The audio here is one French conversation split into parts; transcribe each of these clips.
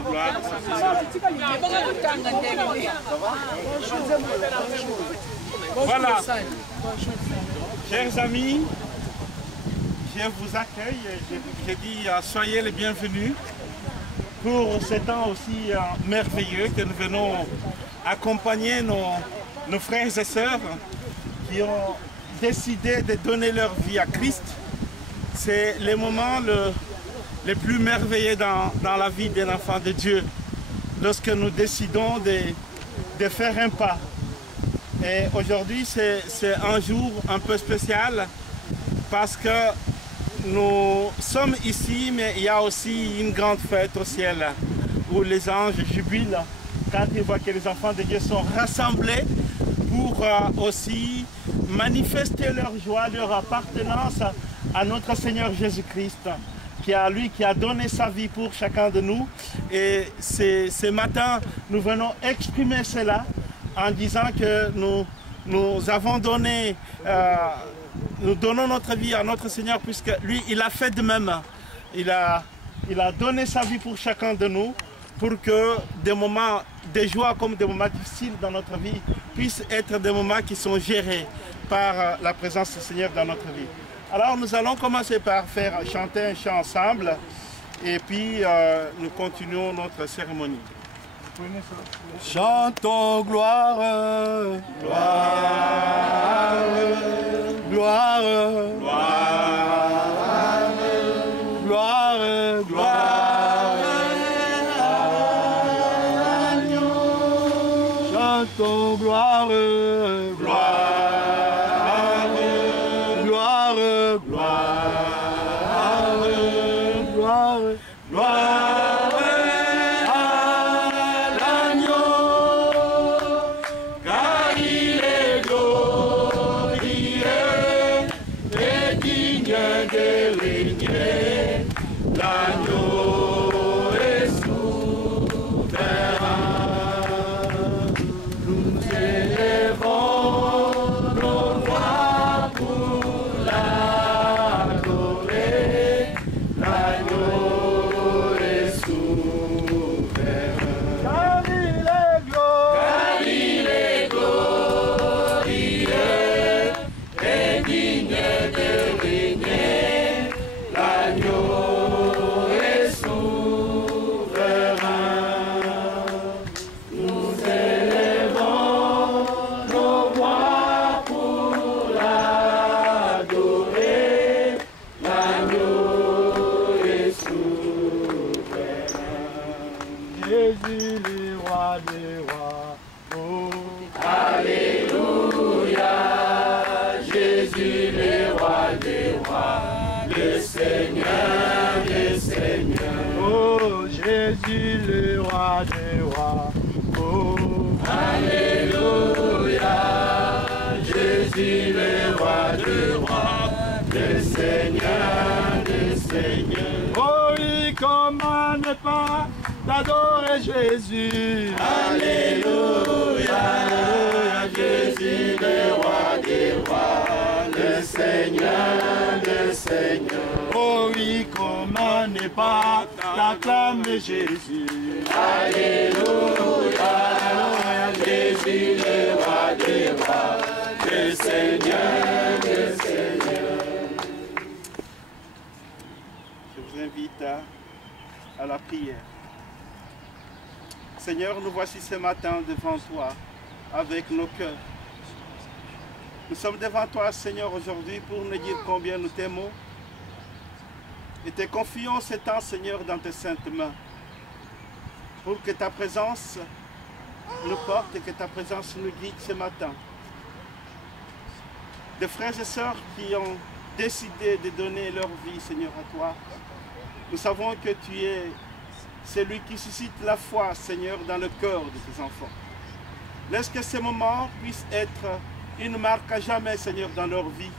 gloire. Voilà. Chers amis, je vous accueille. Je dis soyez les bienvenus pour ce temps aussi merveilleux que nous venons accompagner nos frères et sœurs qui ont décidé de donner leur vie à Christ. C'est le moment le plus merveilleux dans la vie d'un enfant de Dieu, lorsque nous décidons de faire un pas. Et aujourd'hui, c'est un jour un peu spécial parce que nous sommes ici, mais il y a aussi une grande fête au ciel où les anges jubilent quand ils voient que les enfants de Dieu sont rassemblés pour aussi manifester leur joie, leur appartenance à notre Seigneur Jésus-Christ, qui a donné sa vie pour chacun de nous. Et ce matin, nous venons exprimer cela en disant que nous avons donné, nous donnons notre vie à notre Seigneur, puisque lui, il a fait de même. Il a donné sa vie pour chacun de nous, pour que des moments de joie comme des moments difficiles dans notre vie puissent être des moments qui sont gérés par la présence du Seigneur dans notre vie. Alors nous allons commencer par faire chanter un chant ensemble et puis nous continuons notre cérémonie. Chantons gloire, gloire, gloire, gloire, gloire, gloire. Chantons gloire, gloire, gloire, gloire, gloire, gloire. Jésus le roi des rois, oh, alléluia. Jésus le roi des rois, le Seigneur des seigneurs. Oh, Jésus le roi des rois, oh, alléluia. Jésus le roi des rois, le Seigneur des seigneurs. Oh, il commande pas d'adorer Jésus. Alléluia, Jésus le roi des rois, le Seigneur des seigneurs. Oh oui, comment ne pas t'acclamer Jésus. Alléluia, Jésus le roi des rois, le Seigneur des seigneurs. Je vous invite à la prière. Seigneur, nous voici ce matin devant toi, avec nos cœurs. Nous sommes devant toi, Seigneur, aujourd'hui pour nous dire combien nous t'aimons. Et te confions ce temps, Seigneur, dans tes saintes mains. Pour que ta présence nous porte et que ta présence nous guide ce matin. Des frères et sœurs qui ont décidé de donner leur vie, Seigneur, à toi. Nous savons que tu es celui qui suscite la foi, Seigneur, dans le cœur de tes enfants. Laisse que ces moments puissent être une marque à jamais, Seigneur, dans leur vie.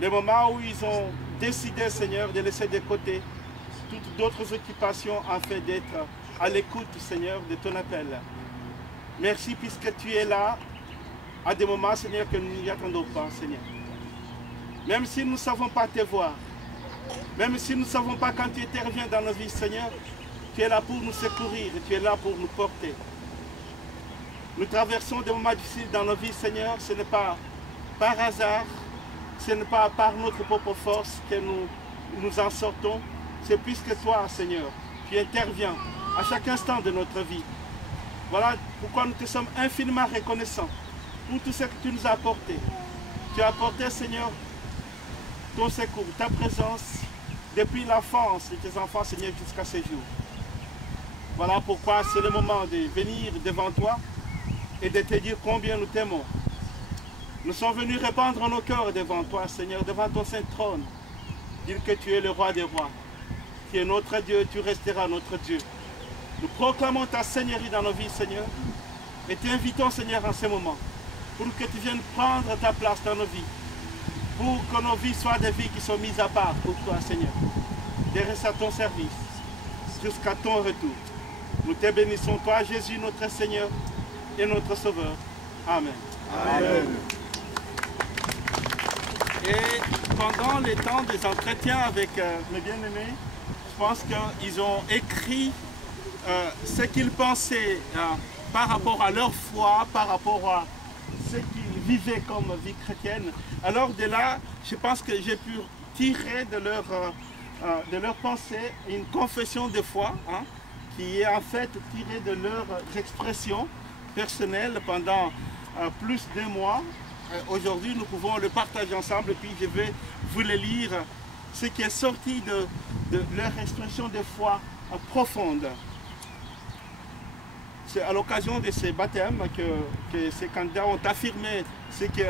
Les moments où ils ont décidé, Seigneur, de laisser de côté toutes d'autres occupations afin d'être à l'écoute, Seigneur, de ton appel. Merci puisque tu es là à des moments, Seigneur, que nous n'y attendons pas, Seigneur. Même si nous ne savons pas te voir, même si nous ne savons pas quand tu interviens dans nos vies, Seigneur, Tu es là pour nous secourir et tu es là pour nous porter. Nous traversons des moments difficiles dans nos vies, Seigneur. Ce n'est pas par hasard, ce n'est pas par notre propre force que nous en sortons. C'est puisque toi, Seigneur, tu interviens à chaque instant de notre vie. Voilà pourquoi nous te sommes infiniment reconnaissants pour tout ce que tu nous as apporté. Tu as apporté, Seigneur, ton secours, ta présence depuis l'enfance de tes enfants, Seigneur, jusqu'à ces jours. Voilà pourquoi c'est le moment de venir devant toi et de te dire combien nous t'aimons. Nous sommes venus répandre nos cœurs devant toi, Seigneur, devant ton saint trône. Dire que tu es le roi des rois. Tu es notre Dieu, tu resteras notre Dieu. Nous proclamons ta Seigneurie dans nos vies, Seigneur. Et t'invitons, Seigneur, en ce moment, pour que tu viennes prendre ta place dans nos vies. Pour que nos vies soient des vies qui sont mises à part pour toi, Seigneur. De rester à ton service jusqu'à ton retour. Nous te bénissons, toi, Jésus, notre Seigneur et notre Sauveur. Amen. Amen. Et pendant les temps des entretiens avec mes bien-aimés, je pense qu'ils ont écrit ce qu'ils pensaient par rapport à leur foi, par rapport à ce qu'ils vivaient comme vie chrétienne. Alors de là, je pense que j'ai pu tirer de leur pensée une confession de foi, hein, qui est en fait tirée de leurs expressions personnelles pendant plus d'un mois. Aujourd'hui, nous pouvons le partager ensemble et puis je vais vous le lire, ce qui est sorti de leur expression de foi profonde. C'est à l'occasion de ces baptêmes que ces candidats ont affirmé ce qui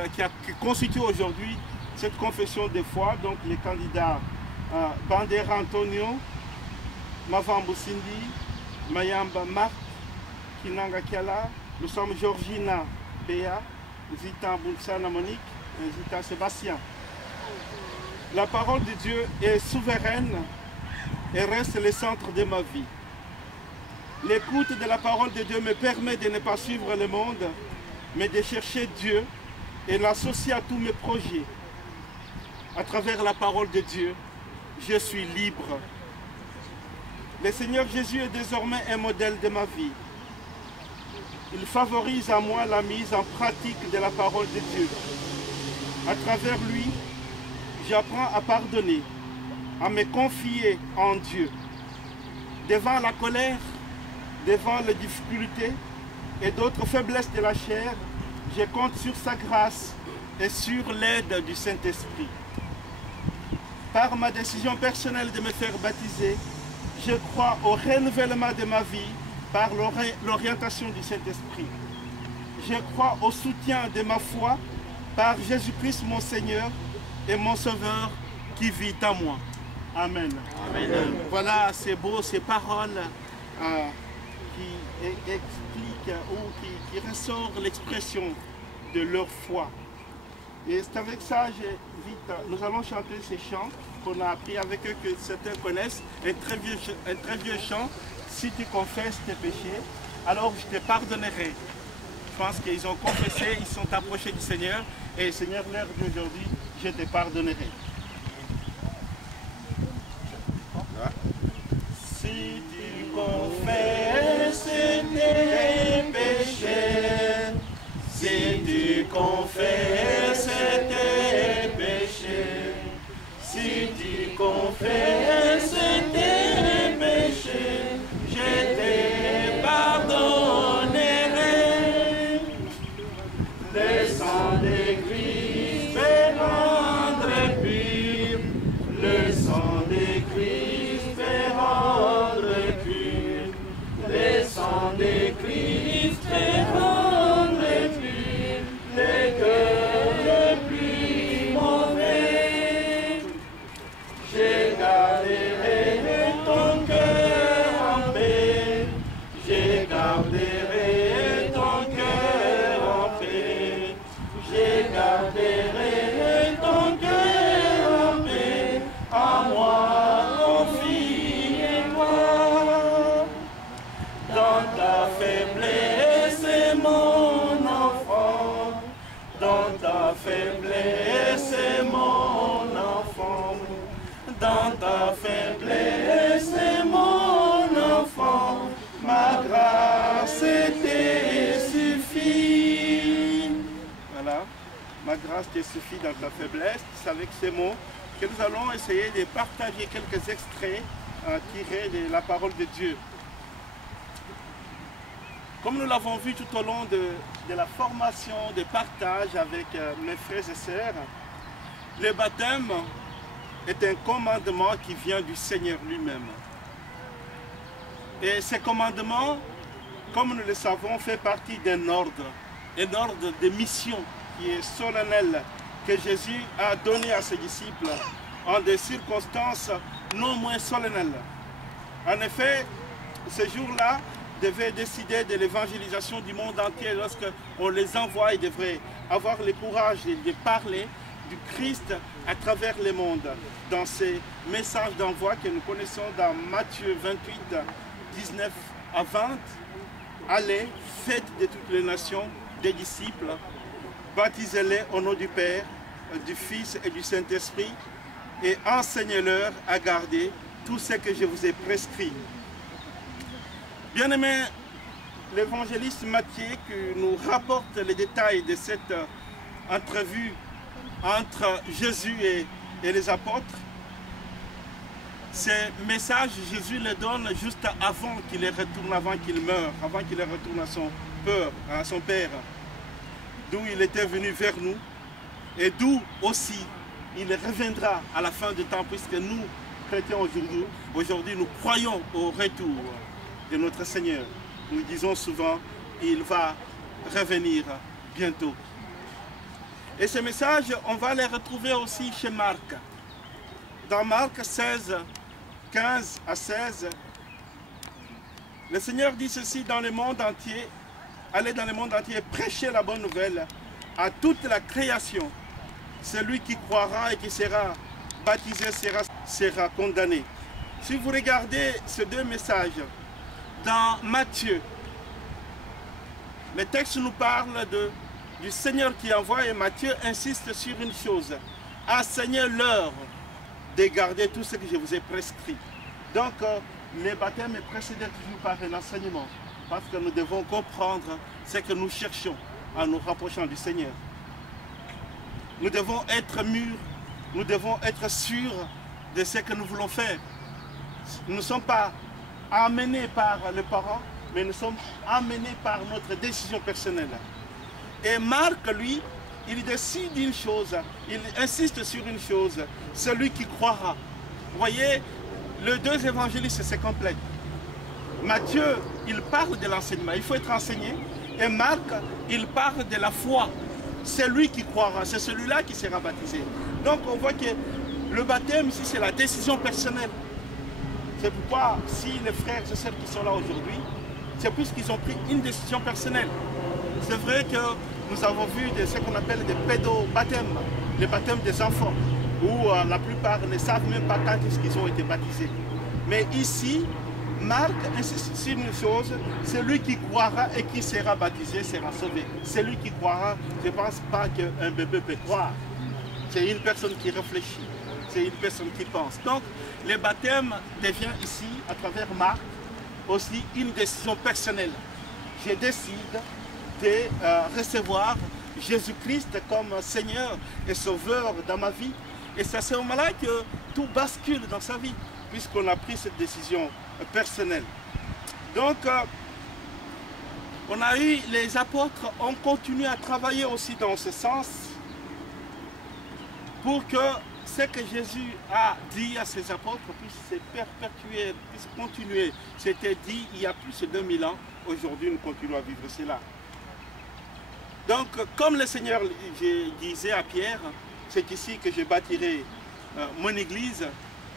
constitue aujourd'hui cette confession de foi. Donc les candidats Bandera Antonio, Mavambo Cindy, Mayamba Marc, Kinanga Kiala, nous sommes Georgina Béa, Zita Bounsana Monique et Zita Sébastien. La parole de Dieu est souveraine et reste le centre de ma vie. L'écoute de la parole de Dieu me permet de ne pas suivre le monde, mais de chercher Dieu et l'associer à tous mes projets. À travers la parole de Dieu, je suis libre. Le Seigneur Jésus est désormais un modèle de ma vie. Il favorise à moi la mise en pratique de la parole de Dieu. À travers lui, j'apprends à pardonner, à me confier en Dieu. Devant la colère, devant les difficultés et d'autres faiblesses de la chair, je compte sur sa grâce et sur l'aide du Saint-Esprit. Par ma décision personnelle de me faire baptiser, je crois au renouvellement de ma vie par l'orientation du Saint-Esprit. Je crois au soutien de ma foi par Jésus-Christ mon Seigneur et mon Sauveur qui vit en moi. Amen. Amen. Voilà, c'est beau, ces paroles qui expliquent ou qui ressortent l'expression de leur foi. Et c'est avec ça, nous allons chanter ces chants qu'on a appris avec eux, que certains connaissent, un très vieux chant. Si tu confesses tes péchés, alors je te pardonnerai. Je pense qu'ils ont confessé, ils sont approchés du Seigneur, et le Seigneur leur dit aujourd'hui, je te pardonnerai. Si tu confesses tes péchés, si tu confesses tes péchés, si tu confesses tes péchés, je te pardonnerai. Le sang de Christ fait rendre pur, le sang de Christ fait rendre pur, le sang de Christ fait rendre pur, le cœur le plus mauvais. Je garderai ton cœur en paix, je garderai ton cœur en paix, je garderai ton cœur en paix, à moi confie-moi. Dans ta faiblesse, mon enfant, dans ta faiblesse, mon enfant, dans ta faiblesse, mon enfant. Voilà, ma grâce te suffit dans ta faiblesse. C'est avec ces mots que nous allons essayer de partager quelques extraits tirés de la parole de Dieu. Comme nous l'avons vu tout au long de la formation, de partage avec mes frères et sœurs, le baptême est un commandement qui vient du Seigneur lui-même. Et ce commandement, comme nous le savons, fait partie d'un ordre de mission qui est solennel, que Jésus a donné à ses disciples en des circonstances non moins solennelles. En effet, ce jour-là devait décider de l'évangélisation du monde entier. Lorsqu'on les envoie, ils devraient avoir le courage de parler du Christ à travers le monde. Dans ces messages d'envoi que nous connaissons dans Matthieu 28, 19 à 20, allez, faites de toutes les nations des disciples, baptisez-les au nom du Père, du Fils et du Saint-Esprit, et enseignez-leur à garder tout ce que je vous ai prescrit. Bien-aimés, l'évangéliste Matthieu qui nous rapporte les détails de cette entrevue entre Jésus et les apôtres, ce message, Jésus le donne juste avant qu'il retourne, avant qu'il meure, avant qu'il retourne à son Père, d'où il était venu vers nous, et d'où aussi il reviendra à la fin du temps, puisque nous, chrétiens aujourd'hui, nous croyons au retour de notre Seigneur. Nous disons souvent, il va revenir bientôt. Et ce message, on va le retrouver aussi chez Marc. Dans Marc 16, 15 à 16, le Seigneur dit ceci: dans le monde entier, allez dans le monde entier et prêchez la bonne nouvelle à toute la création. Celui qui croira et qui sera baptisé sera condamné. Si vous regardez ces deux messages, dans Matthieu, le texte nous parle du Seigneur qui envoie, et Matthieu insiste sur une chose: enseignez-leur de garder tout ce que je vous ai prescrit. Donc, le baptême est précédé toujours par un enseignement, parce que nous devons comprendre ce que nous cherchons en nous rapprochant du Seigneur. Nous devons être mûrs, nous devons être sûrs de ce que nous voulons faire. Nous ne sommes pas amenés par les parents, mais nous sommes amenés par notre décision personnelle. Et Marc, lui, il décide une chose, il insiste sur une chose: celui qui croira. Vous voyez, les deux évangélistes se complètent. Matthieu, il parle de l'enseignement, il faut être enseigné. Et Marc, il parle de la foi. Celui qui croira, c'est celui-là qui sera baptisé. Donc on voit que le baptême ici, c'est la décision personnelle. C'est pourquoi, si les frères et sœurs qui sont là aujourd'hui, c'est puisqu'ils ont pris une décision personnelle. C'est vrai que nous avons vu ce qu'on appelle des pédobaptêmes, les baptêmes des enfants, où la plupart ne savent même pas quand est-ce qu'ils ont été baptisés. Mais ici, Marc insiste sur une chose: celui qui croira et qui sera baptisé sera sauvé. Celui qui croira, je ne pense pas qu'un bébé peut croire. C'est une personne qui réfléchit, c'est une personne qui pense. Donc, le baptême devient ici, à travers Marc, aussi une décision personnelle. Je décide de recevoir Jésus-Christ comme Seigneur et Sauveur dans ma vie. Et c'est à ce moment-là que tout bascule dans sa vie, puisqu'on a pris cette décision personnelle. Donc, on a eu, les apôtres ont continué à travailler aussi dans ce sens, pour que ce que Jésus a dit à ses apôtres puisse se perpétuer, puisse continuer. C'était dit il y a plus de 2000 ans. Aujourd'hui, nous continuons à vivre cela. Donc, comme le Seigneur disait à Pierre, c'est ici que je bâtirai mon église.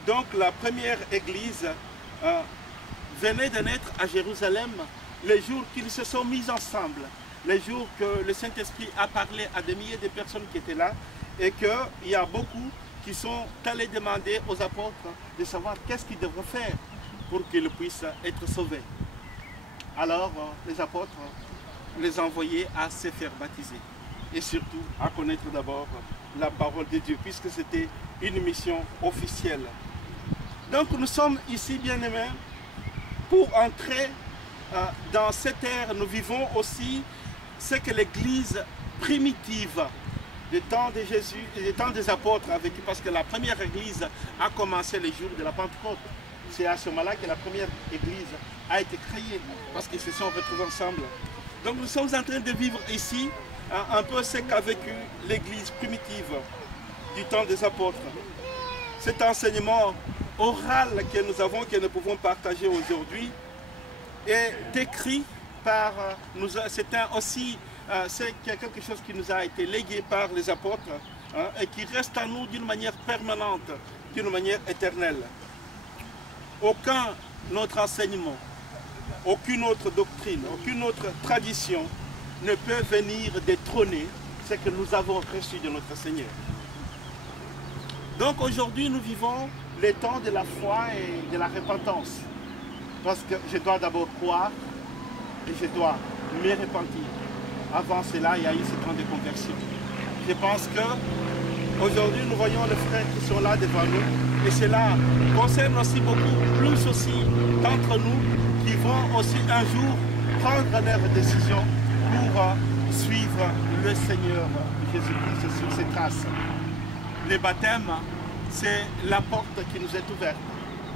Donc, la première église venait de naître à Jérusalem les jours qu'ils se sont mis ensemble, les jours que le Saint-Esprit a parlé à des milliers de personnes qui étaient là, et qu'il y a beaucoup qui sont allés demander aux apôtres de savoir qu'est-ce qu'ils devraient faire pour qu'ils puissent être sauvés. Alors, les apôtres les envoyaient à se faire baptiser et surtout à connaître d'abord la parole de Dieu, puisque c'était une mission officielle. Donc nous sommes ici, bien-aimés, pour entrer dans cette ère. Nous vivons aussi ce que l'Église primitive du temps de Jésus et du temps des apôtres, parce que la première église a commencé les jours de la Pentecôte. C'est à ce moment-là que la première église a été créée, parce qu'ils se sont retrouvés ensemble. Donc nous sommes en train de vivre ici un peu ce qu'a vécu l'église primitive du temps des apôtres. Cet enseignement oral que nous avons, que nous pouvons partager aujourd'hui, est écrit par c'est quelque chose qui nous a été légué par les apôtres et qui reste en nous d'une manière permanente, d'une manière éternelle. Aucun autre enseignement, aucune autre doctrine, aucune autre tradition ne peut venir détrôner ce que nous avons reçu de notre Seigneur. Donc aujourd'hui nous vivons les temps de la foi et de la repentance. Parce que je dois d'abord croire et je dois me repentir. Avant cela, il y a eu ce temps de conversion. Je pense qu'aujourd'hui, nous voyons les frères qui sont là devant nous. Et cela concerne aussi beaucoup plus aussi d'entre nous qui vont aussi un jour prendre leur décision pour suivre le Seigneur Jésus-Christ sur ses traces. Le baptême, c'est la porte qui nous est ouverte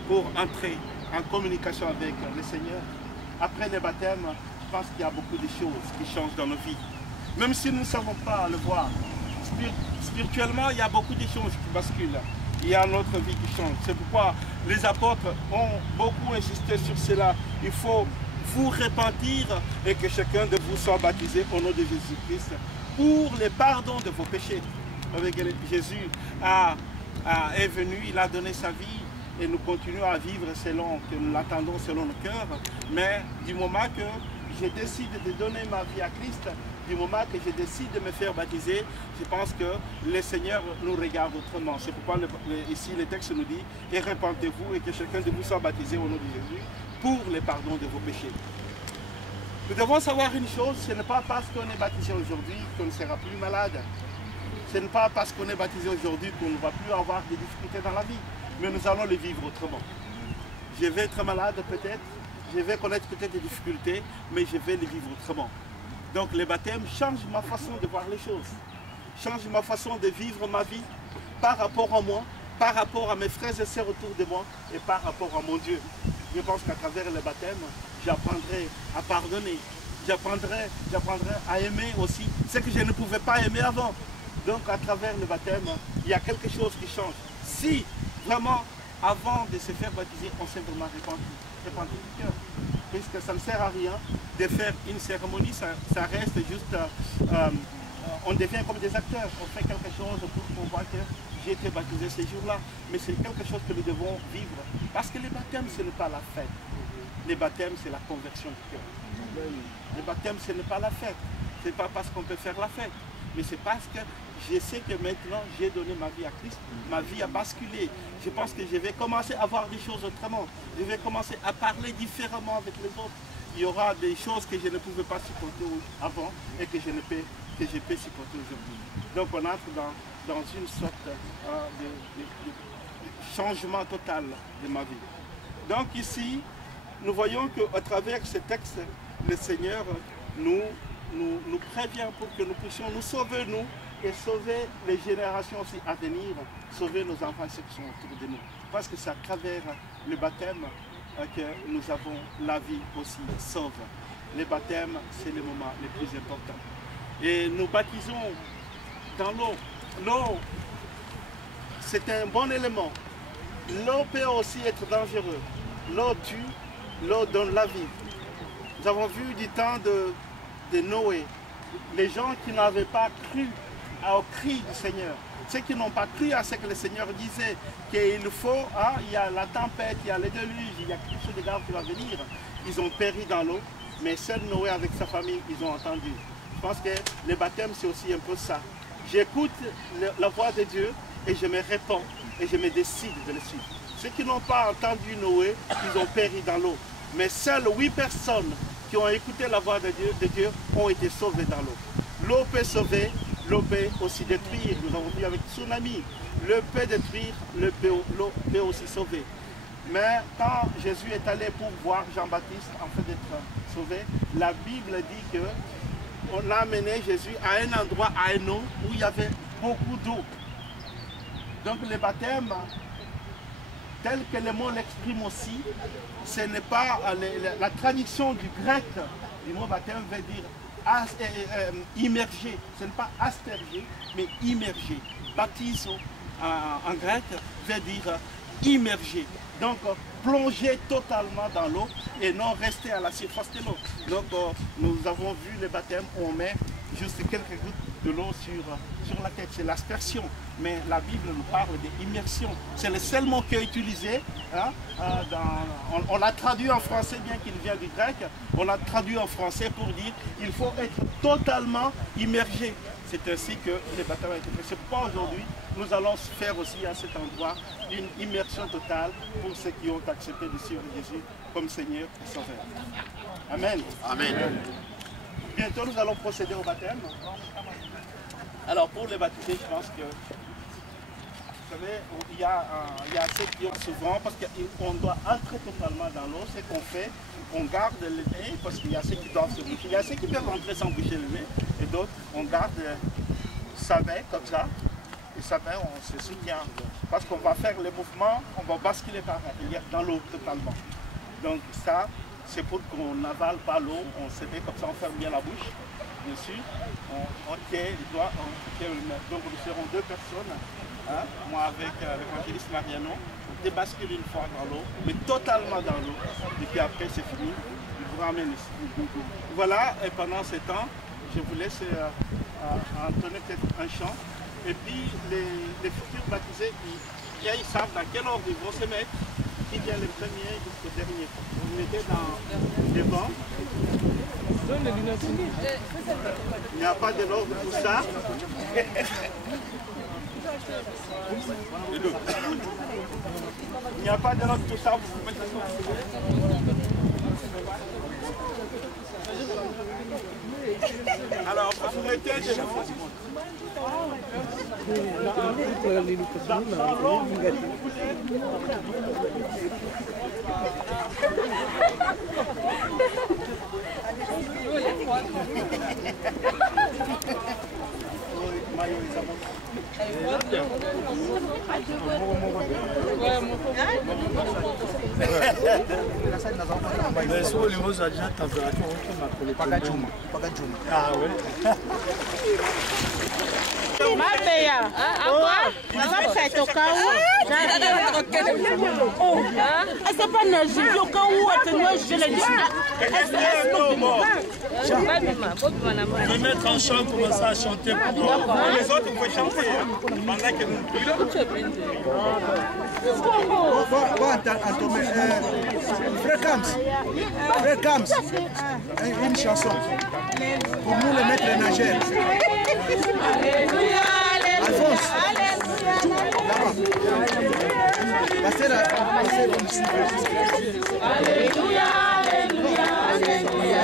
pour entrer en communication avec le Seigneur. Après le baptême, je pense qu'il y a beaucoup de choses qui changent dans nos vies. Même si nous ne savons pas le voir, spirituellement, il y a beaucoup de choses qui basculent. Il y a notre vie qui change. C'est pourquoi les apôtres ont beaucoup insisté sur cela. Il faut vous repentir et que chacun de vous soit baptisé au nom de Jésus-Christ pour le pardon de vos péchés. Avec Jésus est venu, il a donné sa vie et nous continuons à vivre selon que nous l'attendons selon le cœur. Mais du moment que je décide de donner ma vie à Christ, du moment que je décide de me faire baptiser, je pense que le Seigneur nous regarde autrement. C'est pourquoi ici le texte nous dit « Et repentez-vous et que chacun de vous soit baptisé au nom de Jésus pour le pardon de vos péchés ». Nous devons savoir une chose, ce n'est pas parce qu'on est baptisé aujourd'hui qu'on ne sera plus malade. Ce n'est pas parce qu'on est baptisé aujourd'hui qu'on ne va plus avoir des difficultés dans la vie. Mais nous allons les vivre autrement. Je vais être malade peut-être, je vais connaître peut-être des difficultés, mais je vais les vivre autrement. Donc le baptême change ma façon de voir les choses, change ma façon de vivre ma vie par rapport à moi, par rapport à mes frères et sœurs autour de moi et par rapport à mon Dieu. Je pense qu'à travers le baptême, j'apprendrai à pardonner, j'apprendrai à aimer aussi ce que je ne pouvais pas aimer avant. Donc à travers le baptême, il y a quelque chose qui change. Si vraiment, avant de se faire baptiser, on s'est vraiment répandu du cœur. Puisque ça ne sert à rien de faire une cérémonie, ça reste juste, on devient comme des acteurs. On fait quelque chose pour voir que j'ai été baptisé ces jours-là. Mais c'est quelque chose que nous devons vivre. Parce que le baptême, ce n'est pas la fête. Le baptême, c'est la conversion du cœur. Le baptême, ce n'est pas la fête. Ce n'est pas parce qu'on peut faire la fête. Mais c'est parce que je sais que maintenant j'ai donné ma vie à Christ, ma vie a basculé. Je pense que je vais commencer à voir des choses autrement. Je vais commencer à parler différemment avec les autres. Il y aura des choses que je ne pouvais pas supporter avant et que je peux supporter aujourd'hui. Donc on entre dans une sorte de changement total de ma vie. Donc ici, nous voyons qu'à travers ce texte, le Seigneur nous prévient pour que nous puissions nous sauver, nous, et sauver les générations aussi à venir, sauver nos enfants et ceux qui sont autour de nous. Parce que c'est à travers le baptême que nous avons la vie aussi sauve. Le baptême, c'est le moment le plus important. Et nous baptisons dans l'eau. L'eau, c'est un bon élément. L'eau peut aussi être dangereuse. L'eau tue, l'eau donne la vie. Nous avons vu du temps de Noé, les gens qui n'avaient pas cru au cri du Seigneur, ceux qui n'ont pas cru à ce que le Seigneur disait, qu'il faut, il y a la tempête, il y a le déluge, il y a quelque chose de grave qui va venir. Ils ont péri dans l'eau, mais seul Noé avec sa famille, ils ont entendu. Je pense que le baptême, c'est aussi un peu ça. J'écoute la voix de Dieu et je me répands et je me décide de le suivre. Ceux qui n'ont pas entendu Noé, ils ont péri dans l'eau. Mais seules 8 personnes qui ont écouté la voix de Dieu ont été sauvées dans l'eau. L'eau peut sauver, l'eau peut aussi détruire. Nous avons vu avec tsunami. L'eau peut détruire, l'eau peut aussi sauver. Mais quand Jésus est allé pour voir Jean-Baptiste en fait d'être sauvé, la Bible dit que on a amené Jésus à un endroit, à un eau, où il y avait beaucoup d'eau. Donc le baptême, tel que le mot l'exprime aussi, ce n'est pas la traduction du grec du mot baptême veut dire immerger. Ce n'est pas asperger, mais immerger. Baptizo en grec veut dire immerger. Donc plonger totalement dans l'eau et non rester à la surface de l'eau. Donc nous avons vu le baptême où on met juste quelques gouttes de l'eau sur la tête, c'est l'aspersion. Mais la Bible nous parle d'immersion. C'est le seul mot qui est utilisé. Hein, on l'a traduit en français, bien qu'il vienne du grec. On l'a traduit en français pour dire qu'il faut être totalement immergé. C'est ainsi que le baptême a été fait. C'est pourquoi aujourd'hui, nous allons faire aussi à cet endroit une immersion totale pour ceux qui ont accepté de suivre Jésus comme Seigneur et Sauveur. Amen. Amen. Bientôt, nous allons procéder au baptême. Alors, pour les baptisés, je pense que, vous savez, il y a ceux qui ont souvent, parce qu'on doit entrer totalement dans l'eau, ce qu'on fait, on garde le nez, parce qu'il y a ceux qui doivent se boucher. Il y a ceux qui peuvent rentrer sans boucher le nez, et d'autres, on garde sa main comme ça, et sa main, on se soutient. Parce qu'on va faire le mouvement, on va basculer par là, dans l'eau totalement. Donc ça, c'est pour qu'on n'avale pas l'eau, on se met comme ça, on ferme bien la bouche. Bien sûr, on tient les doigts, on tient le main. Donc nous serons deux personnes, hein, moi avec l'évangéliste Mariano, on bascule une fois dans l'eau, mais totalement dans l'eau, et puis après c'est fini, il vous ramène ici. Voilà, et pendant ce temps, je vous laisse entonner peut-être un chant, et puis les futurs baptisés, ils savent dans quel ordre ils vont se mettre, qui vient le premier jusqu'au dernier. Vous vous mettez devant. Il n'y a pas de l'ordre pour ça. Il n'y a pas de l'ordre pour ça. Vous pouvez alors, vous mettez de l'eau. Mabeya, naza toka où? C'est pas nager, au cas où je le dis. Je vais mettre en chant, commencer à chanter pour les autres, vous pouvez chanter. Pendant que nous... Frère Kams, une chanson pour nous les maîtres nageurs. Alphonse, là-bas. Passez là, passez comme ici. Alléluia, alléluia, alléluia,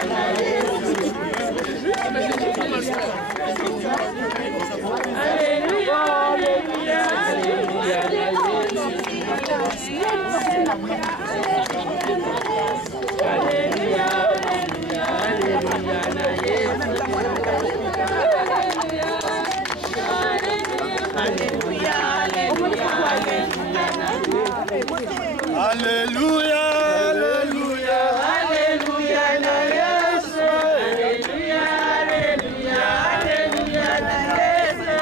Alléluia, alléluia, alléluia, na Yesu. Alléluia, alléluia, alléluia, na Yesu.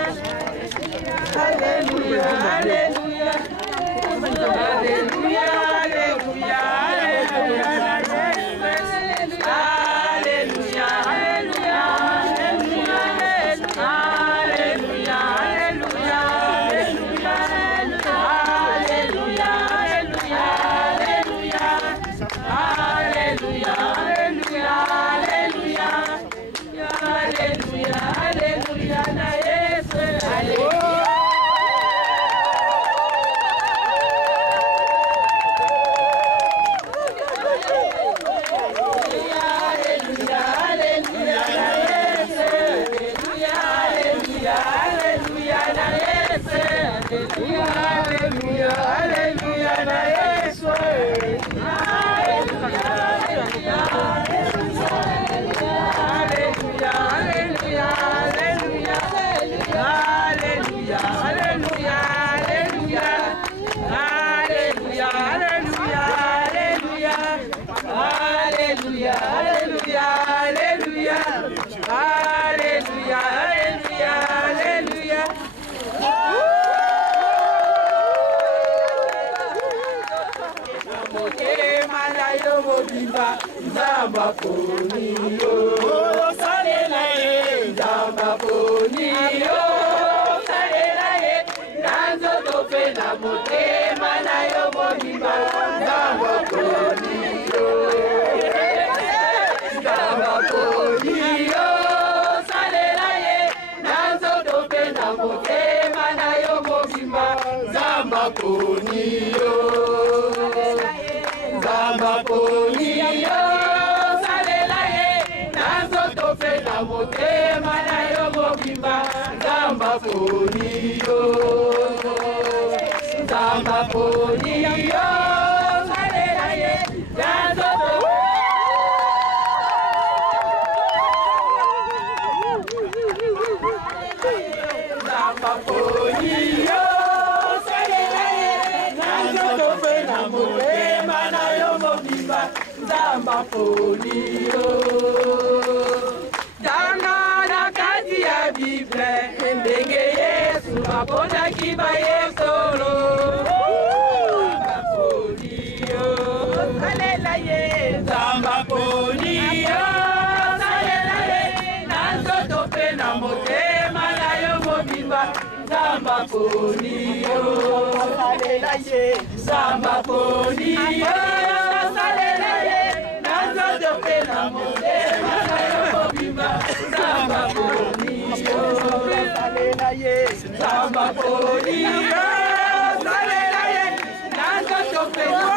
Alléluia, alléluia, alléluia, alléluia, alléluia, na Yesu. Alléluia, alléluia, alléluia, alléluia, alléluia, Alléluia, Zamba poni yo, salela ye. Zamba poni yo, salela ye. Nanzo tope na motema na yo mobimba. Zamba poni yo, zamba poni yo, salela ye. Nanzo tope na motema na yo mobimba. Zamba poni yo, zamba poni yo, salela ye. Nanzo tope na motema na yo mobimba. Zamba poni yo, zamba poni yo, salela ye. Nanzo tope. Zamba poni yo, salela ye. Nanzo tope na motema na yo mobimba. Zamba poni yo. Danga na kati ya Bible, ndenge Yesu apondaki ba Yesolo. Zamba poni yo, salela ye. Zamba poni yo, salela ye. Nanzo tope na motema na yo mobimba. Zamba poni yo, salela ye. Zamba poni yo, salela ye. Nanzo tope na motema na yo mobimba. Zamba poni yo, salela ye. Zamba poni yo, salela ye. Nanzo tope na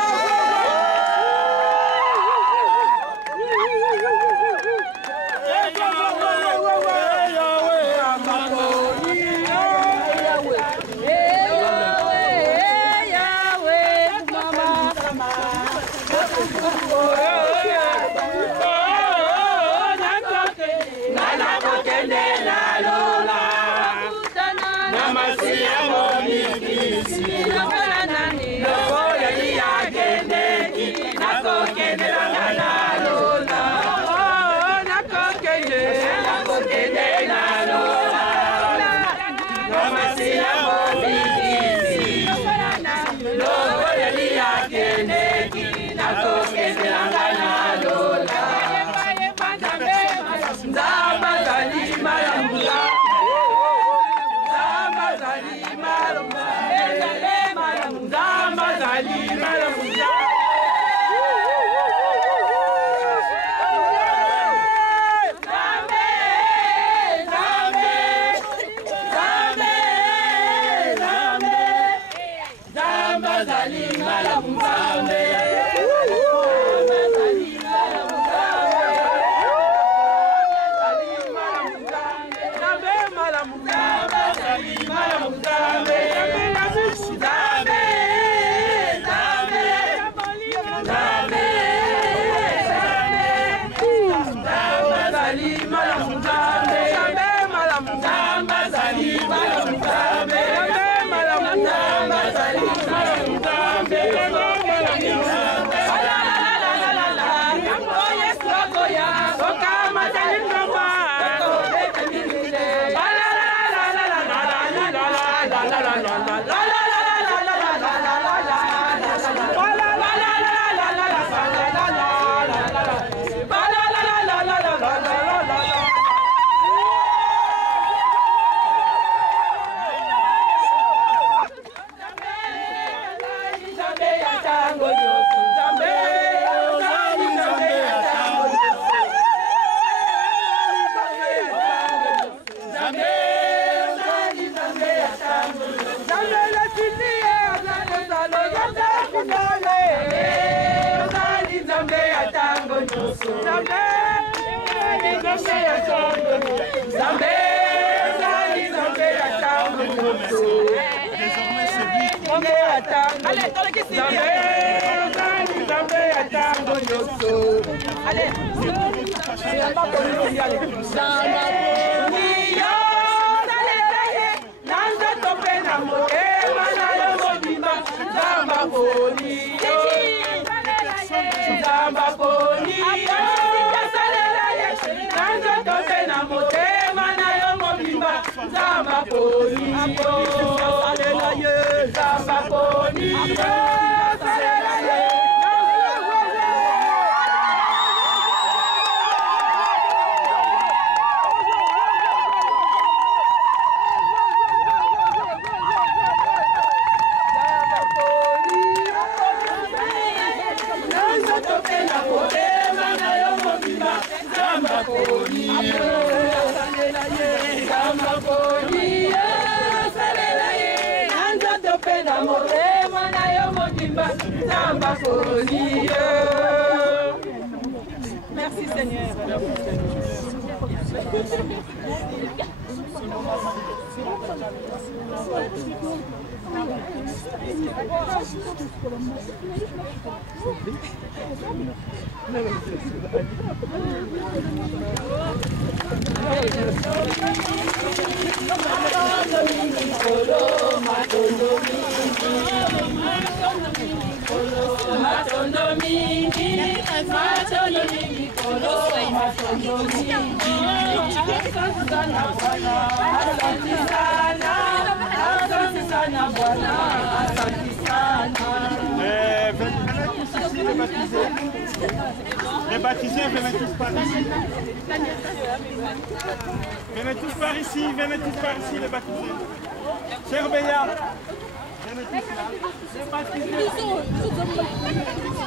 topenda motema na yo mobimba nzamba poni yo. Merci Seigneur. Les baptisés, venez tous par ici. Venez tous par ici, venez tous par ici, les baptisés. Cher Béa, venez tous là. Les baptisés. Venez tous là.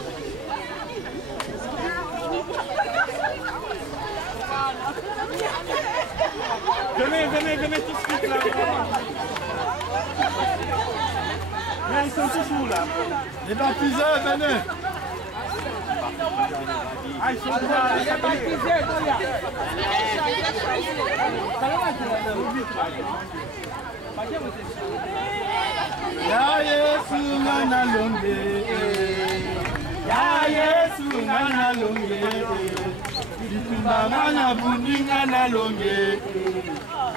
Mais ils sont tous où là? Les baptisés, venez. Ah, ils sont là, les baptisés. Ya Yesu ngana longe. Ya Yesu ngana longe. Bitumba ngana bundi ngana longe.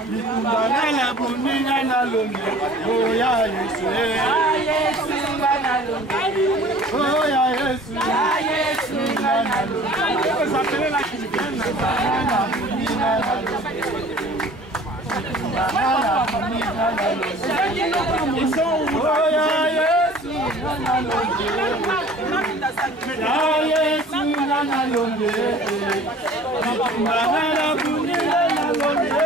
Bitumba ngana bundi ngana longe. Oh ya Yesu. Ya Yesu ngana longe. Oh ya Yesu. Ya Yesu ngana longe. Vous appelez la Christiane. Ngana bundi ngana longe. Ils sont où? Oh ya Yesu ngana longe. Ya Yesu ngana longe. Bitumba ngana bundi ngana longe.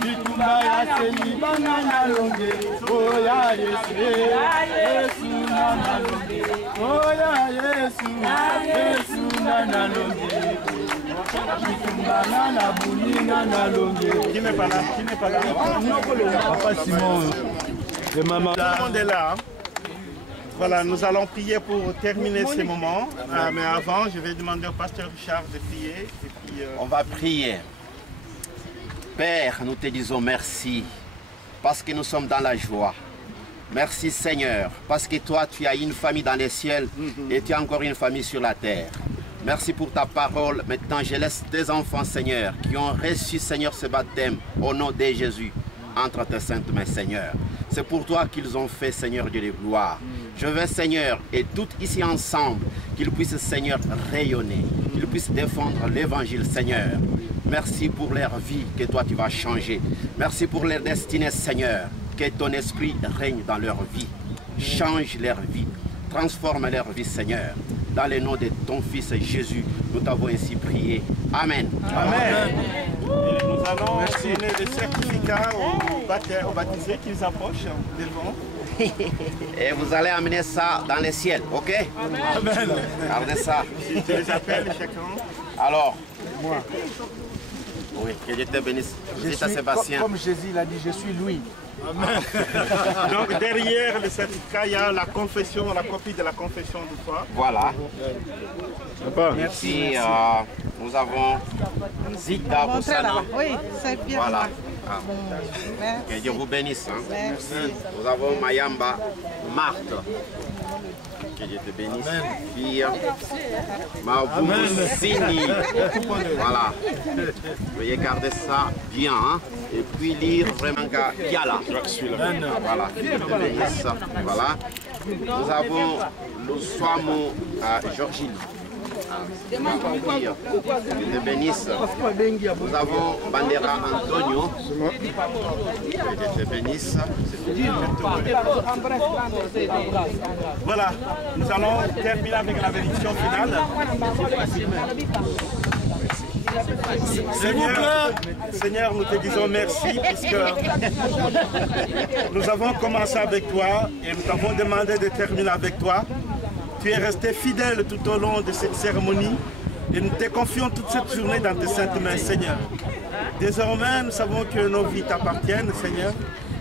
Bitumba ya seni ngana longe. Oh ya Yesu. Ya Yesu ngana longe. Oh ya Yesu. Yesu ngana longe. Qui n'est pas là? Qui n'est pas là? Papa Simon, et maman. Tout le monde est là. Voilà, nous allons prier pour terminer ces moments. Mais avant, je vais demander au pasteur Richard de prier. Et puis, On va prier. Père, nous te disons merci parce que nous sommes dans la joie. Merci Seigneur, parce que toi tu as une famille dans les ciels et tu as encore une famille sur la terre. Merci pour ta parole. Maintenant, je laisse tes enfants, Seigneur, qui ont reçu, Seigneur, ce baptême au nom de Jésus, entre tes saintes mains, Seigneur. C'est pour toi qu'ils ont fait, Seigneur Dieu de gloire. Je veux, Seigneur, et tous ici ensemble, qu'ils puissent, Seigneur, rayonner, qu'ils puissent défendre l'évangile, Seigneur. Merci pour leur vie que toi tu vas changer. Merci pour leur destinée, Seigneur. Que ton esprit règne dans leur vie. Change leur vie. Transforme leur vie, Seigneur. Dans le nom de ton Fils Jésus, nous t'avons ainsi prié. Amen. Amen. Et nous allons donner des certificats aux baptisés qui approchent devant. Et vous allez amener ça dans le ciel, ok? Amen. Gardez ça. Si tu les appelles chacun. Alors, moi. Oui, que Dieu te bénisse. C'est à Sébastien. Comme Jésus l'a dit, je suis Louis. Amen. Donc derrière le certificat, il y a la confession, la copie de la confession de foi. Voilà. Merci. Nous avons Zita Boussana. Oui, c'est bien. Voilà. Que Dieu vous bénisse. Hein. Merci. Nous avons Mayamba Marthe. Que Dieu te bénisse. Puis Maboumoussini. Voilà. Veuillez garder ça bien. Hein. Et puis lire vraiment Kiala. Voilà. Que Dieu te bénisse. Voilà. Nous avons Luswamo Georgine. Que Dieu te bénisse. Nous avons Bandera Antonio. Que Dieu te bénisse. Voilà, nous allons terminer avec la bénédiction finale. Seigneur, nous te disons merci puisque nous avons commencé avec toi et nous t'avons demandé de terminer avec toi. Tu es resté fidèle tout au long de cette cérémonie et nous te confions toute cette journée dans tes saintes mains, Seigneur. Désormais, nous savons que nos vies t'appartiennent, Seigneur,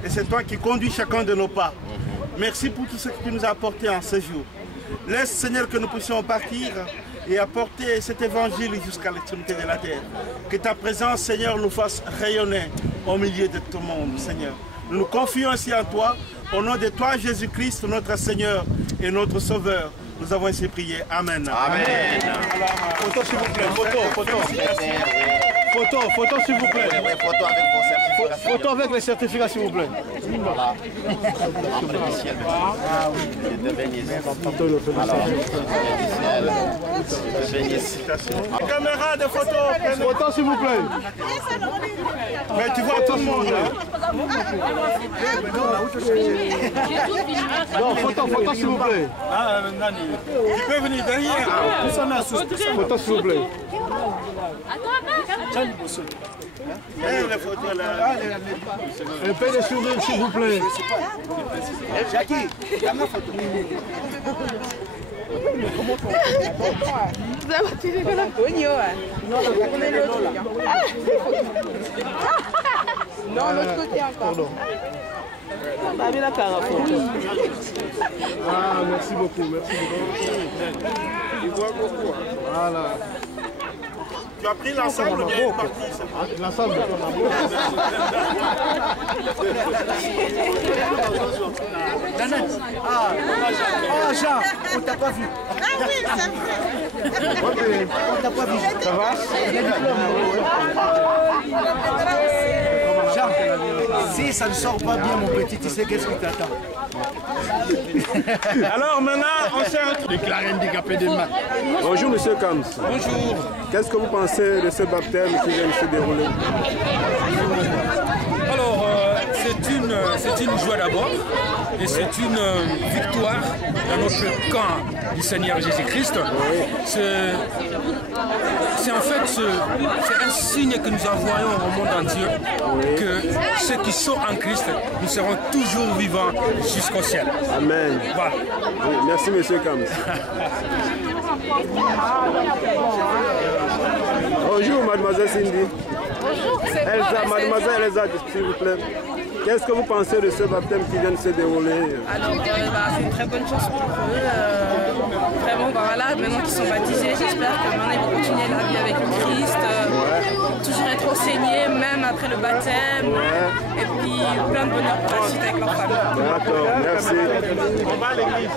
et c'est toi qui conduis chacun de nos pas. merci pour tout ce que tu nous as apporté en ce jour. Laisse, Seigneur, que nous puissions partir et apporter cet évangile jusqu'à l'extrémité de la terre. Que ta présence, Seigneur, nous fasse rayonner au milieu de tout le monde, Seigneur. Nous nous confions ainsi en toi, au nom de toi, Jésus-Christ, notre Seigneur et notre Sauveur. Nous avons ainsi prié. Amen. Amen. Alors, photo, s'il vous plaît. Photo, s'il vous plaît. Oui, photo avec vos certificats. Photo avec les certificats, s'il vous plaît. Voilà. Entre les ciels. Je te bénisse. Alors, je te bénisse. Caméra de photo. Photo, s'il vous plaît. Mais tu vois tout le monde. Non, photo, s'il vous plaît. Tu peux venir derrière. Photo, s'il vous plaît. Un peu de sourire, s'il vous plaît. Jackie, ma photo. Non, l'autre côté encore. Ah, merci beaucoup, Voilà. Tu as pris l'ensemble ou bien une partie? L'ensemble. Ah, Jean, on t'a pas vu. Ah oui, c'est vrai. On t'a pas vu. Ça va? Jean, si ça ne sort pas bien, mon petit, tu sais qu'est-ce qui t'attend. Alors maintenant, on s'est retrouvés. Déclaré handicapé des mains. Bonjour Monsieur Kams. Bonjour. Qu'est-ce que vous pensez de ce baptême qui vient de se dérouler? Alors, c'est une joie d'abord et c'est une victoire dans notre camp du Seigneur Jésus-Christ. C'est en fait c'est un signe que nous envoyons au monde entier que ceux qui sont en Christ, nous serons toujours vivants jusqu'au ciel. Amen. Voilà. Oui, merci Monsieur Kams. Bonjour Mademoiselle Cindy. Bonjour, c'est Elsa, Mademoiselle Elsa, s'il vous plaît. Qu'est-ce que vous pensez de ce baptême qui vient de se dérouler? Alors, c'est une très bonne chose pour eux. Vraiment, voilà, maintenant qu'ils sont baptisés, j'espère que maintenant ils vont continuer la vie avec le Christ. Toujours être enseigné, même après le baptême. Et puis, plein de bonheur pour la suite avec leur famille. D'accord, merci. On va à l'église.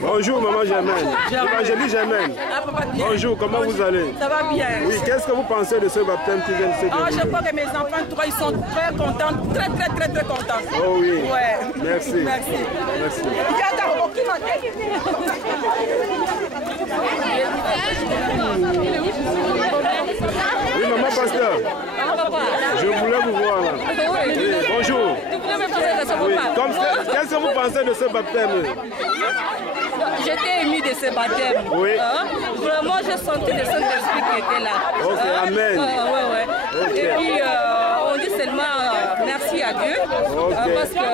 Bonjour Maman Germaine. Évangélie Germaine. Ah, papa, bien. Bonjour, comment vous allez? Ça va bien. Oui, qu'est-ce que vous pensez de ce baptême qui vient de se dérouler? Je crois que mes enfants, toi, ils sont très contents, très contents. Oh oui. Ouais. Merci. Merci. Merci. Oui, maman pasteur. Je voulais vous voir là. Oui, bonjour. Oui. Qu'est-ce que vous pensez de ce baptême? J'étais émue de ce baptême. Oui. Vraiment, j'ai senti le Saint-Esprit qui était là. Ok, amen. Okay. Et puis, on dit seulement merci à Dieu. Okay. Parce que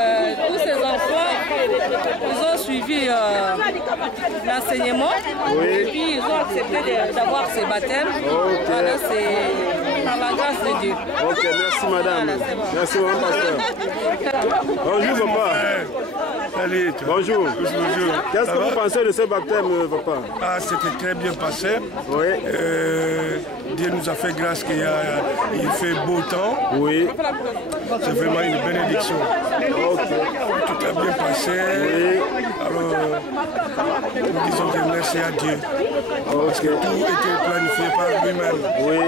tous ces enfants, ils ont suivi l'enseignement. Oui. Et puis, ils ont accepté d'avoir ce baptême. Okay. Voilà, c'est par la grâce de Dieu. Ok, merci madame. Voilà, c'est bon. Merci mon pasteur. Bonjour papa. Salut. Bonjour. Bonjour. Qu'est-ce que vous pensez de ce baptême, papa? Ah, c'était très bien passé. Oui. Dieu nous a fait grâce il fait beau temps. Oui. C'est vraiment une bénédiction. Okay. Tout a bien passé. Oui. Alors, nous disons que merci à Dieu. Parce que tout était planifié par lui-même. Oui.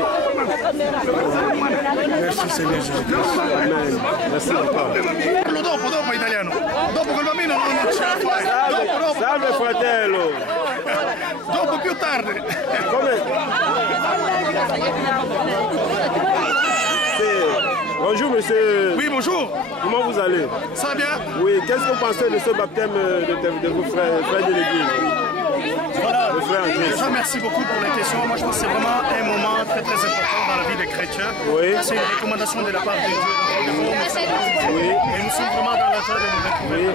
Merci Seigneur Jésus-Christ. Amen. Merci papa. Dopo italiano. Dopo quel bambino non ce la fai. Dopo. Salve fratello. Dopo più tardi. Bonjour monsieur. Oui, bonjour. Comment vous allez? Ça va bien? Oui, qu'est-ce que vous pensez de ce baptême de vos frères de l'église? Voilà, déjà merci beaucoup pour les questions. Moi je pense que c'est vraiment un moment très important dans la vie des chrétiens. Oui. C'est une recommandation de la part de Dieu. Oui. Et nous sommes vraiment dans la joie de nous retrouver.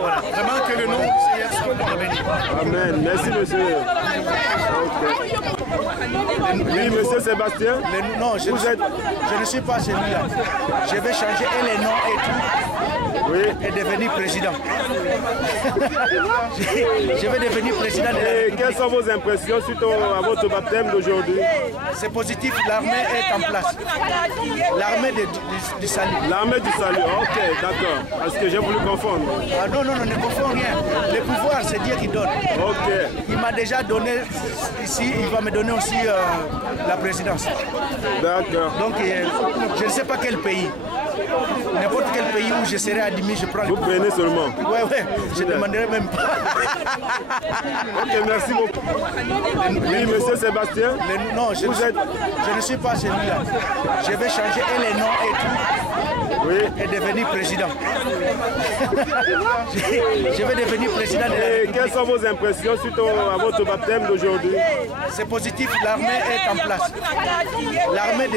Voilà. Vraiment que le nom du Seigneur soit pour béni. Amen. Merci monsieur. Okay. Oui, monsieur Sébastien. Non, je ne suis pas celui-là. Je vais changer et les noms et tout. et devenir président. Je vais devenir président de la Et République. quelles sont vos impressions suite à votre baptême d'aujourd'hui? C'est positif, l'armée est en place. L'armée du salut. L'armée du salut, ok, d'accord. Parce que j'ai voulu confondre. Ah non, non, non, ne confond rien. Le pouvoir, c'est Dieu qui donne. Ok. Il m'a déjà donné ici, il va me donner aussi la présidence. D'accord. Donc, je ne sais pas quel pays. N'importe quel pays où je serai admis, je prends le pouvoir. Vous prenez seulement. Ouais, ouais, je ne demanderai même pas. Ok, merci beaucoup. Oui, monsieur Sébastien. Non, je ne suis pas celui-là. Je vais changer et les noms et tout. Oui. Et devenir président. Je vais devenir président de la Et République. quelles sont vos impressions suite à votre baptême d'aujourd'hui? C'est positif, l'armée est en place. L'armée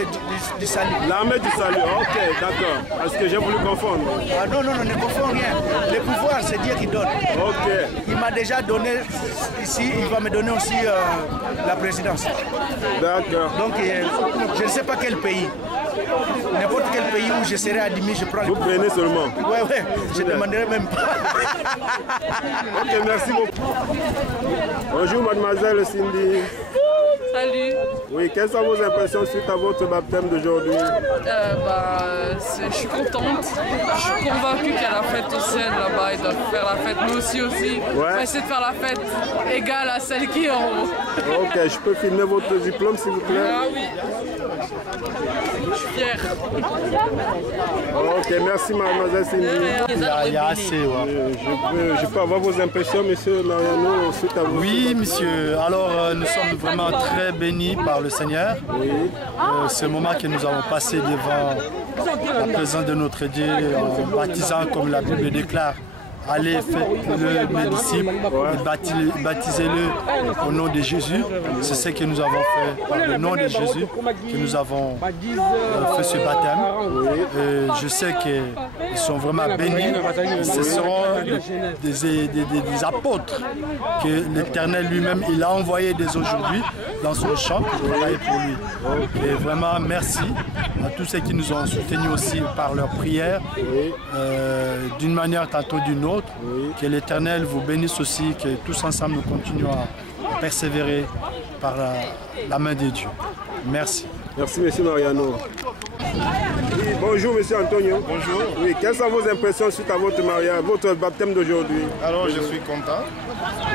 du salut. L'armée du salut, ok, d'accord. Parce que j'ai voulu confondre. Ah non, non, non, ne confond rien. Le pouvoir, c'est Dieu qui donne. Ok. Il m'a déjà donné ici, il va me donner aussi la présidence. D'accord. Donc, je ne sais pas quel pays. N'importe quel pays où je serai admis, je prends le Vous pouvoir. prenez seulement. Ouais, ouais, je ne demanderai même pas. Ok, merci beaucoup. Bonjour mademoiselle Cindy. Salut. Oui, quelles sont vos impressions suite à votre baptême d'aujourd'hui? Je suis contente. Je suis convaincue qu'il y a la fête au ciel là-bas. Ils doivent faire la fête, nous aussi. On va essayer de faire la fête égale à celle qui est en haut. Ok, je peux filmer votre diplôme s'il vous plaît? Ah oui. Je suis fière. Ok, merci mademoiselle Cindy. Il y a assez, ouais. Je peux avoir vos impressions, monsieur Mariano, suite à vous? Oui, monsieur. Alors, nous sommes vraiment très bénis par le Seigneur. Oui. Ce moment que nous avons passé devant la présence de notre Dieu, en baptisant, comme la Bible déclare, allez, faites-le mes disciples, et baptisez-le au nom de Jésus. C'est ce que nous avons fait par le nom de Jésus, que nous avons fait ce baptême. Je sais qu'ils sont vraiment bénis. Ce seront des apôtres que l'Éternel lui-même, il a envoyés dès aujourd'hui dans son champ pour travailler pour lui. Et vraiment, merci à tous ceux qui nous ont soutenus aussi par leurs prières, d'une manière tantôt d'une autre. Que l'Éternel vous bénisse aussi, que tous ensemble nous continuons à persévérer par la main de Dieu. Merci. Merci, monsieur Mariano. Oui, bonjour, monsieur Antonio. Bonjour. Oui, quelles sont vos impressions suite à votre mariage, votre baptême d'aujourd'hui? Alors, je suis content.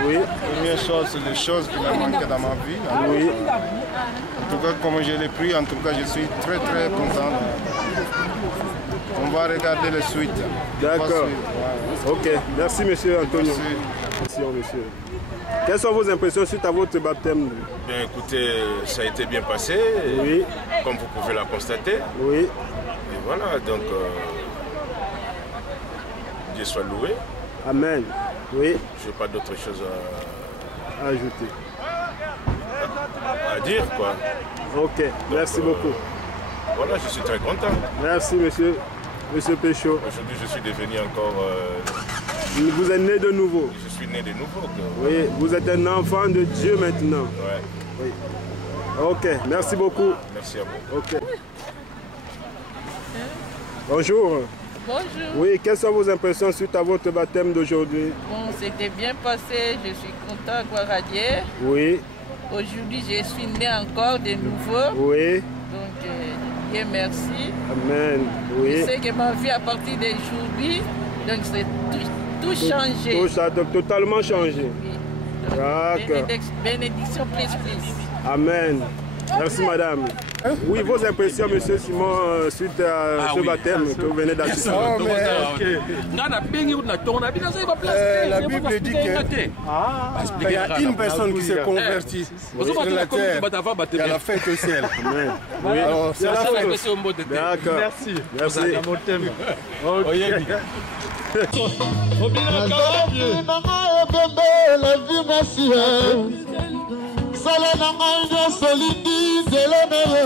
Oui. Première chose, c'est les choses qui me manquent dans ma vie. Alors, oui. En tout cas, comme je l'ai pris, en tout cas, je suis très, très content. On va regarder les suites. D'accord. Ok, merci monsieur Antonio. Merci monsieur. Quelles sont vos impressions suite à votre baptême? Bien écoutez, ça a été bien passé, oui. Comme vous pouvez la constater. Oui. Et voilà, donc Dieu soit loué. Amen. Oui. Je n'ai pas d'autre chose à ajouter. À dire quoi. Ok, merci beaucoup. Voilà, je suis très content. Merci monsieur. Monsieur Péchaud. Aujourd'hui, je suis devenu encore... Vous êtes né de nouveau. Je suis né de nouveau. Oui, vous êtes un enfant de Dieu maintenant. Ouais. Oui. Ok, merci beaucoup. Merci à vous. Ok. Bonjour. Bonjour. Oui, quelles sont vos impressions suite à votre baptême d'aujourd'hui? Bon, c'était bien passé, je suis content, gloire à Dieu. Oui. Aujourd'hui, je suis né encore de nouveau. Oui. Donc, Dieu merci. Amen. Oui. Je sais que ma vie à partir d'aujourd'hui, donc c'est tout changé. Tout ça a totalement changé. Oui. D'accord. Bénédiction plus. Amen. Merci madame. Oui, vos impressions, monsieur Simon, suite à ce baptême que vous venez d'assister. La Bible dit qu'il y a une personne qui s'est convertie sur la terre, il y a la fête au ciel. Amen. Oui. Alors, c'est la fête. D'accord. Merci. Merci. sala na ngai nyonso lingi nzela na yo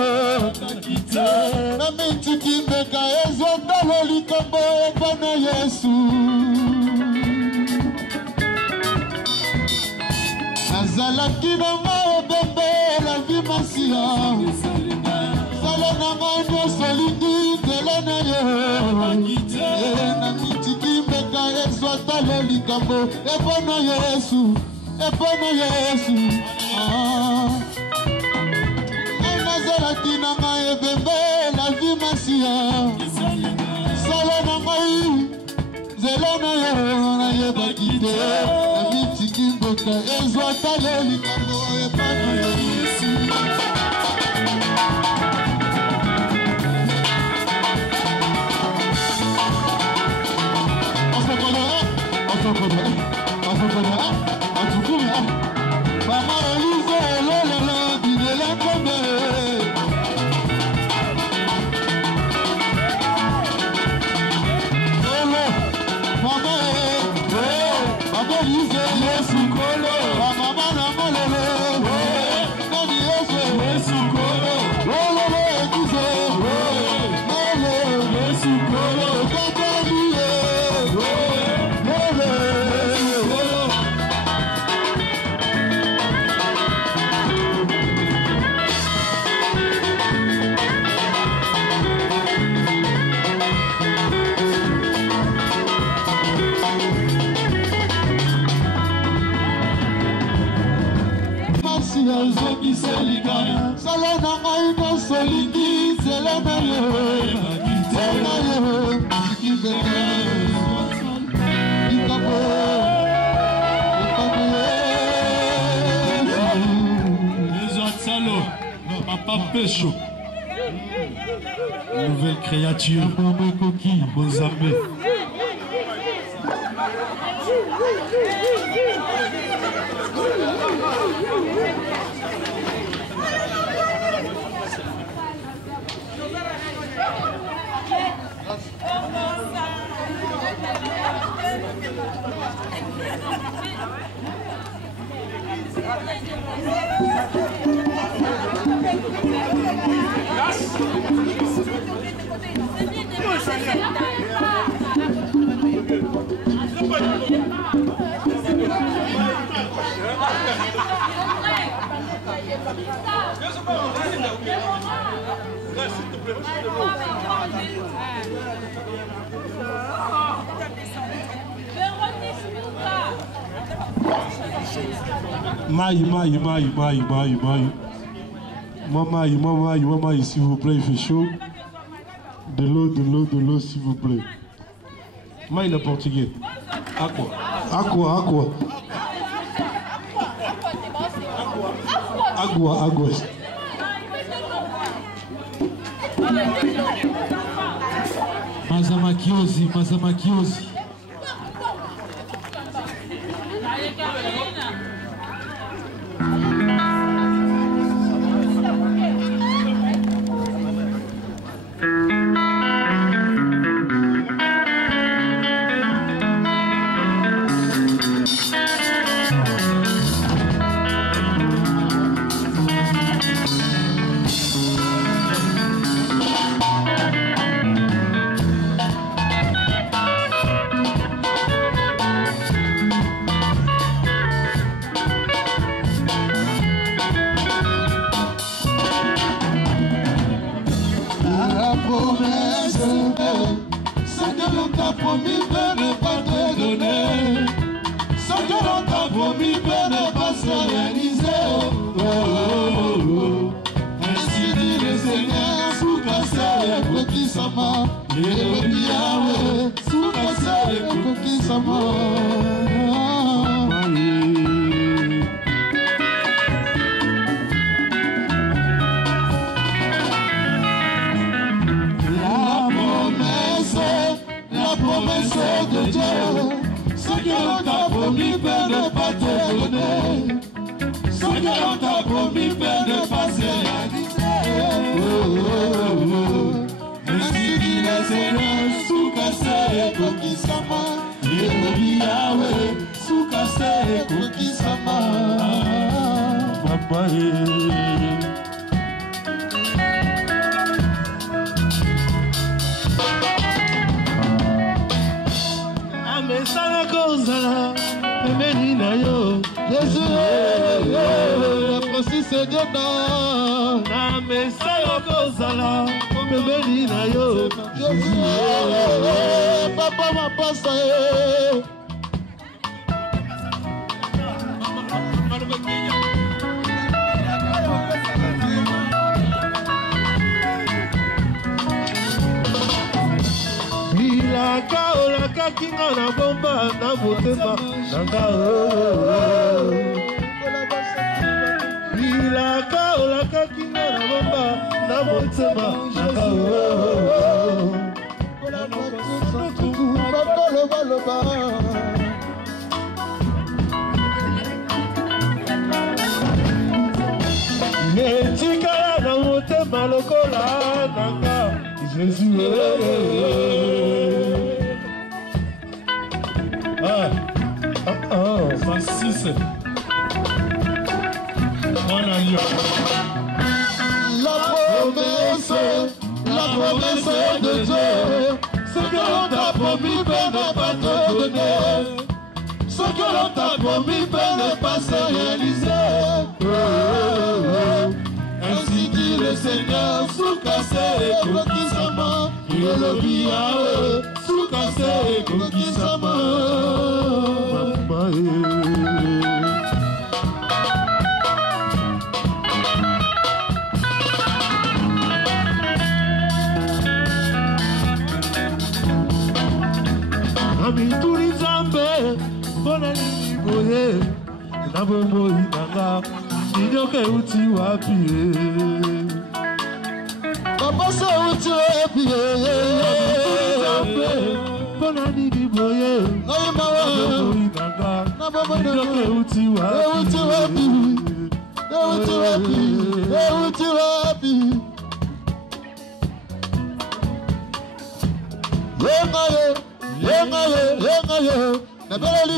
na mitiki mbeka ezotala likambo epa na yesu nazalaki na ngai ebembe la vi masia sala na ngai nyonso lingi nzela na yo na mitiki tala likambo epona Yesu nazalaki na ngai ebembe na vi masia sala na ngai nzela na yo nayebaki te na mitiki mboka ezwa tala likambo epona Yesu. Mama Elise, lololo, bidela kombe. Mama Elise, Yesu kolo. Mama na molele, nani Yesu, Yesu kolo. Lololo, Elise, Yesu kolo. Kakaliye, sala na ngai nyonso lingi nzela na yo Papa Pécho, nouvelle créature, coquille, beaux amis. Maï, s'il vous plaît, il fait chaud. De l'eau, s'il vous plaît. Maï, le portugais. Aqua. Mazamakiosi. Ilaka olaka kinga na bomba na motema nanga Ilaka olaka kinga na bomba na motema nanga Netikala na motema lokola nanga Jésus Francis La promesse de Dieu, ce que l'on t'a promis peut ne pas te donner. Ce que l'on t'a promis peut ne pas se réaliser. Ainsi dit le Seigneur, sous cassé et coquissama, il le biawe, sous cassé et coquissama. Ami turi zambe, bona niboye, na bombo inanga, nidoke uti wapi. Papa so uti wapi. Ami turi zambe, bona niboye, na bombo inanga, nidoke uti wapi. Uti wapi, uti wapi, uti wapi. Yengaye, nabeli,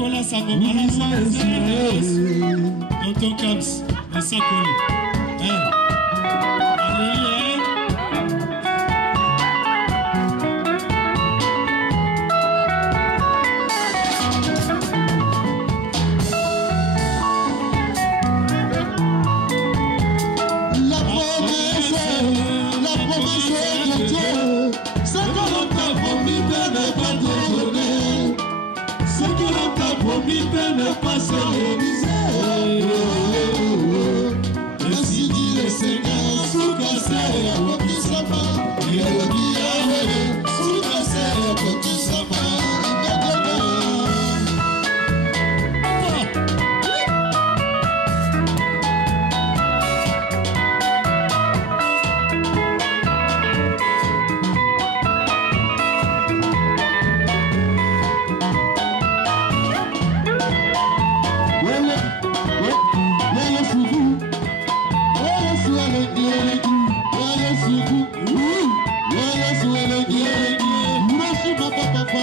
Nicolas Sangomara, Tonton Kams, on s'en connaît. Promis de ne pas se réaliser. Ainsi dit le Seigneur, sous cancer, pour tout ça va. Il le dit, sous cancer, pour tout ça va. Papa,